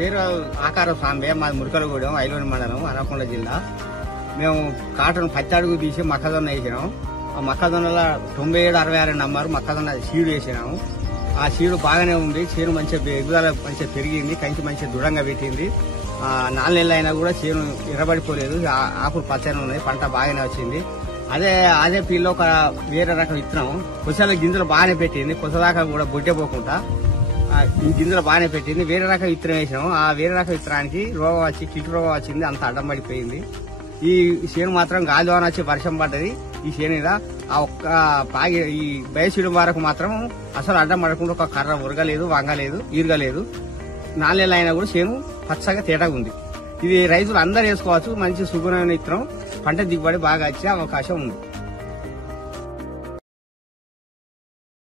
పేరు ఆకారం సాంబే, మాది మురకలగూడెం, ఐలోని మండలం, హన్మకొండ జిల్లా. మేము కాటన్ 10 అడుగు తీసి మొక్కజొన్న వేసినాం. ఆ మొక్కజొన్నలో 9766 నంబర్ మొక్కజొన్న సీడు వేసినాము. ఆ సీడు బాగానే ఉంది. చేను మంచిగా ఎగుదల మంచిగా పెరిగింది. కంచి మంచిగా దృఢంగా పెట్టింది. 4 నెలలు అయినా కూడా చేను ఎర్రబడిపోలేదు. ఆకులు పచ్చని ఉన్నాయి. పంట బాగానే వచ్చింది. అదే ఫీల్డ్లో ఒక వేరే రకం విత్తనం కొసల గింజలు బాగానే పెట్టింది. కొసదాకా కూడా బొడ్డెపోకుండా ఈ గింజలు బాగానే పెట్టింది. వేరే రకం విత్తనం వేసినాం. ఆ వేరే రకం విత్తనానికి రోగం వచ్చి కిటు రోగం వచ్చింది. అంత అడ్డం పడిపోయింది. ఈ చేను మాత్రం గాలివాన వచ్చి వర్షం పడ్డది. ఈ చేను మీద ఆ ఒక్క ఈ బయసీడు వరకు మాత్రం అసలు అడ్డం పడకుండా ఒక కర్ర ఉరగలేదు, వంగలేదు, ఈరగలేదు. 4 నెలలు అయినా కూడా చేను పచ్చగా తేటగా ఉంది. ఇది రైతులు అందరూ వేసుకోవచ్చు. మంచి సుగుణమైన విత్తనం, పంట దిగుబడి బాగా వచ్చే అవకాశం ఉంది.